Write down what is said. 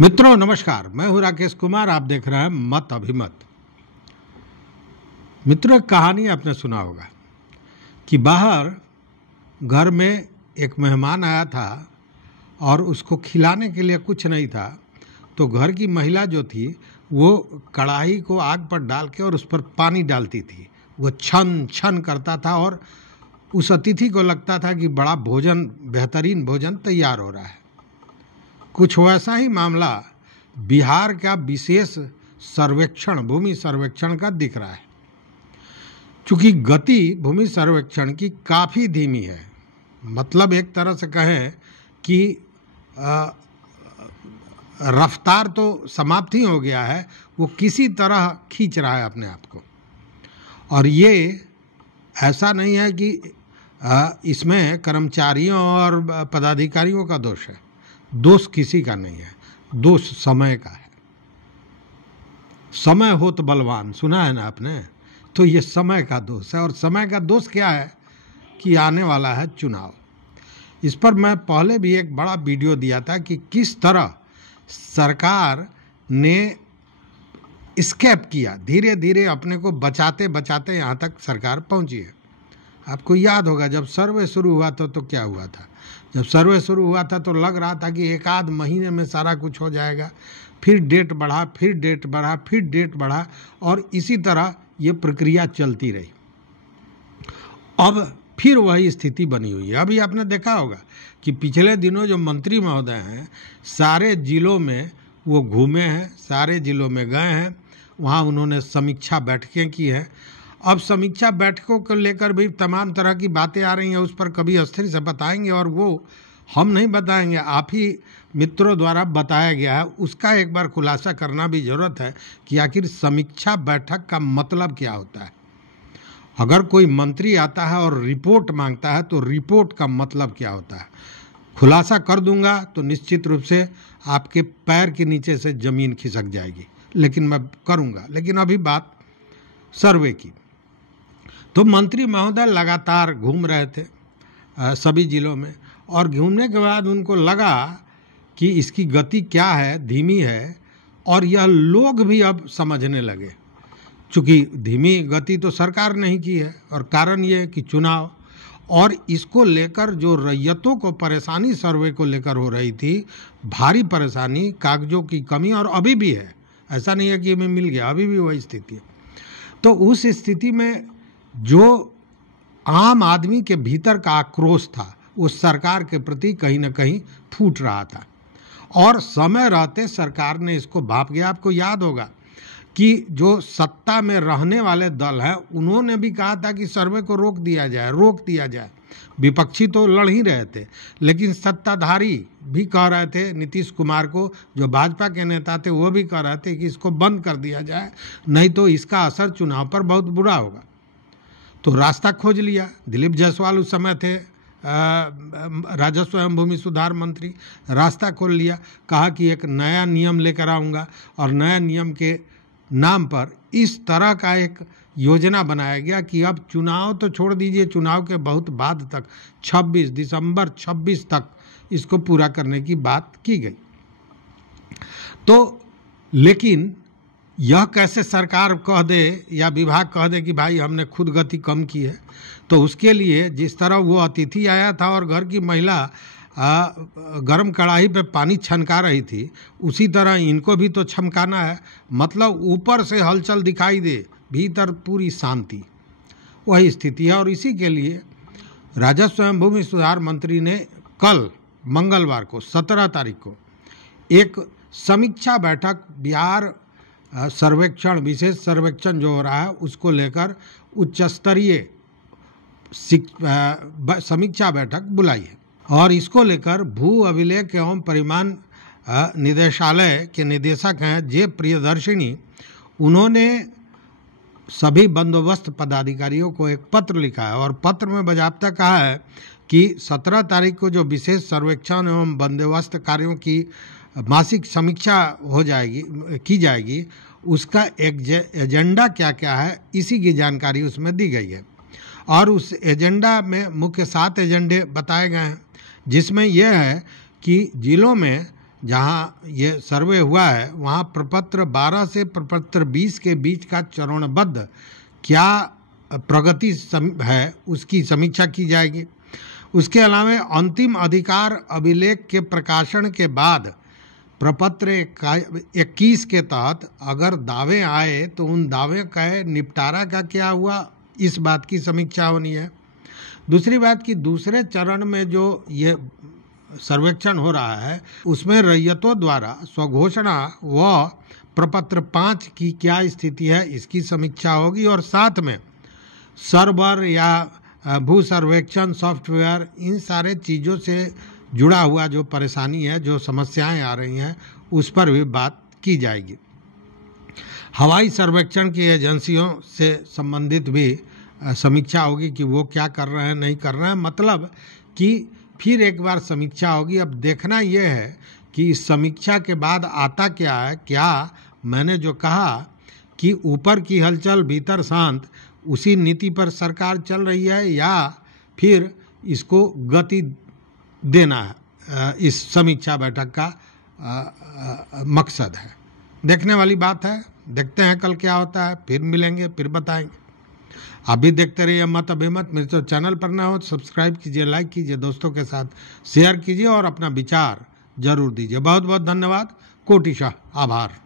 मित्रों नमस्कार, मैं हूं राकेश कुमार। आप देख रहे हैं मत अभिमत। मित्रों, एक कहानी आपने सुना होगा कि बाहर घर में एक मेहमान आया था और उसको खिलाने के लिए कुछ नहीं था, तो घर की महिला जो थी वो कढ़ाई को आग पर डाल के और उस पर पानी डालती थी। वो छन छन करता था और उस अतिथि को लगता था कि बड़ा भोजन, बेहतरीन भोजन तैयार हो रहा है। कुछ वैसा ही मामला बिहार का विशेष सर्वेक्षण, भूमि सर्वेक्षण का दिख रहा है। चूंकि गति भूमि सर्वेक्षण की काफ़ी धीमी है, मतलब एक तरह से कहें कि रफ्तार तो समाप्त ही हो गया है, वो किसी तरह खींच रहा है अपने आप को। और ये ऐसा नहीं है कि इसमें कर्मचारियों और पदाधिकारियों का दोष है। दोष किसी का नहीं है, दोष समय का है। समय होत बलवान, सुना है ना आपने? तो ये समय का दोष है। और समय का दोष क्या है कि आने वाला है चुनाव। इस पर मैं पहले भी एक बड़ा वीडियो दिया था कि किस तरह सरकार ने स्केप किया, धीरे धीरे अपने को बचाते बचाते यहाँ तक सरकार पहुँची है। आपको याद होगा जब सर्वे शुरू हुआ था तो क्या हुआ था। जब सर्वे शुरू हुआ था तो लग रहा था कि एक आध महीने में सारा कुछ हो जाएगा। फिर डेट बढ़ा, फिर डेट बढ़ा, फिर डेट बढ़ा, और इसी तरह ये प्रक्रिया चलती रही। अब फिर वही स्थिति बनी हुई है। अभी आपने देखा होगा कि पिछले दिनों जो मंत्री महोदय हैं सारे जिलों में वो घूमे हैं, सारे जिलों में गए हैं, वहाँ उन्होंने समीक्षा बैठकें की हैं। अब समीक्षा बैठकों को लेकर भी तमाम तरह की बातें आ रही हैं, उस पर कभी अस्थिर से बताएंगे, और वो हम नहीं बताएंगे, आप ही मित्रों द्वारा बताया गया है। उसका एक बार खुलासा करना भी ज़रूरत है कि आखिर समीक्षा बैठक का मतलब क्या होता है। अगर कोई मंत्री आता है और रिपोर्ट मांगता है तो रिपोर्ट का मतलब क्या होता है। खुलासा कर दूंगा तो निश्चित रूप से आपके पैर के नीचे से ज़मीन खिसक जाएगी, लेकिन मैं करूंगा। लेकिन अभी बात सर्वे की। तो मंत्री महोदय लगातार घूम रहे थे सभी जिलों में, और घूमने के बाद उनको लगा कि इसकी गति क्या है, धीमी है, और यह लोग भी अब समझने लगे। चूँकि धीमी गति तो सरकार नहीं की है, और कारण ये कि चुनाव, और इसको लेकर जो रैयतों को परेशानी सर्वे को लेकर हो रही थी, भारी परेशानी, कागजों की कमी, और अभी भी है। ऐसा नहीं है कि हमें मिल गया, अभी भी वही स्थिति है। तो उस स्थिति में जो आम आदमी के भीतर का आक्रोश था वो सरकार के प्रति कहीं ना कहीं फूट रहा था, और समय रहते सरकार ने इसको भाप गया। आपको याद होगा कि जो सत्ता में रहने वाले दल हैं उन्होंने भी कहा था कि सर्वे को रोक दिया जाए। विपक्षी तो लड़ ही रहे थे, लेकिन सत्ताधारी भी कह रहे थे, नीतीश कुमार को, जो भाजपा के नेता थे, वो भी कह रहे थे कि इसको बंद कर दिया जाए, नहीं तो इसका असर चुनाव पर बहुत बुरा होगा। तो रास्ता खोज लिया। दिलीप जायसवाल उस समय थे राजस्व एवं भूमि सुधार मंत्री। रास्ता खोल लिया, कहा कि एक नया नियम लेकर आऊँगा, और नया नियम के नाम पर इस तरह का एक योजना बनाया गया कि अब चुनाव तो छोड़ दीजिए, चुनाव के बहुत बाद तक 26 दिसंबर 26 तक इसको पूरा करने की बात की गई। तो लेकिन यह कैसे सरकार कह दे या विभाग कह दे कि भाई हमने खुद गति कम की है। तो उसके लिए जिस तरह वो अतिथि आया था और घर की महिला गरम कढ़ाई पे पानी छनका रही थी, उसी तरह इनको भी तो छमकाना है। मतलब ऊपर से हलचल दिखाई दे, भीतर पूरी शांति, वही स्थिति है। और इसी के लिए राजस्व एवं भूमि सुधार मंत्री ने कल मंगलवार को 17 तारीख को एक समीक्षा बैठक, बिहार सर्वेक्षण, विशेष सर्वेक्षण जो हो रहा है उसको लेकर उच्च स्तरीय समीक्षा बैठक बुलाई है। और इसको लेकर भू अभिलेख एवं परिमाण निदेशालय के निदेशक हैं जे प्रियदर्शिनी, उन्होंने सभी बंदोबस्त पदाधिकारियों को एक पत्र लिखा है, और पत्र में बाकायदा कहा है कि 17 तारीख को जो विशेष सर्वेक्षण एवं बंदोबस्त कार्यों की मासिक समीक्षा की जाएगी, उसका एजेंडा क्या क्या है, इसी की जानकारी उसमें दी गई है। और उस एजेंडा में मुख्य 7 एजेंडे बताए गए हैं, जिसमें यह है कि जिलों में जहाँ ये सर्वे हुआ है वहाँ प्रपत्र 12 से प्रपत्र 20 के बीच का चरणबद्ध क्या प्रगति है उसकी समीक्षा की जाएगी। उसके अलावा अंतिम अधिकार अभिलेख के प्रकाशन के बाद प्रपत्र 21 के तहत अगर दावे आए तो उन दावे का निपटारा का क्या हुआ, इस बात की समीक्षा होनी है। दूसरी बात कि दूसरे चरण में जो ये सर्वेक्षण हो रहा है उसमें रैयतों द्वारा स्वघोषणा व प्रपत्र 5 की क्या स्थिति है इसकी समीक्षा होगी, और साथ में सर्वर या भू सर्वेक्षण सॉफ्टवेयर इन सारे चीज़ों से जुड़ा हुआ जो परेशानी है, जो समस्याएं आ रही हैं, उस पर भी बात की जाएगी। हवाई सर्वेक्षण की एजेंसियों से संबंधित भी समीक्षा होगी कि वो क्या कर रहे हैं नहीं कर रहे हैं, मतलब कि फिर एक बार समीक्षा होगी। अब देखना ये है कि इस समीक्षा के बाद आता क्या है। क्या मैंने जो कहा कि ऊपर की हलचल भीतर शांत, उसी नीति पर सरकार चल रही है या फिर इसको गति देना है, इस समीक्षा बैठक का मकसद है। देखने वाली बात है, देखते हैं कल क्या होता है, फिर मिलेंगे, फिर बताएंगे। आप भी देखते रहिए मत अभिमत। मेरे तो चैनल पर ना हो तो सब्सक्राइब कीजिए, लाइक कीजिए, दोस्तों के साथ शेयर कीजिए और अपना विचार जरूर दीजिए। बहुत बहुत धन्यवाद, कोटिशः आभार।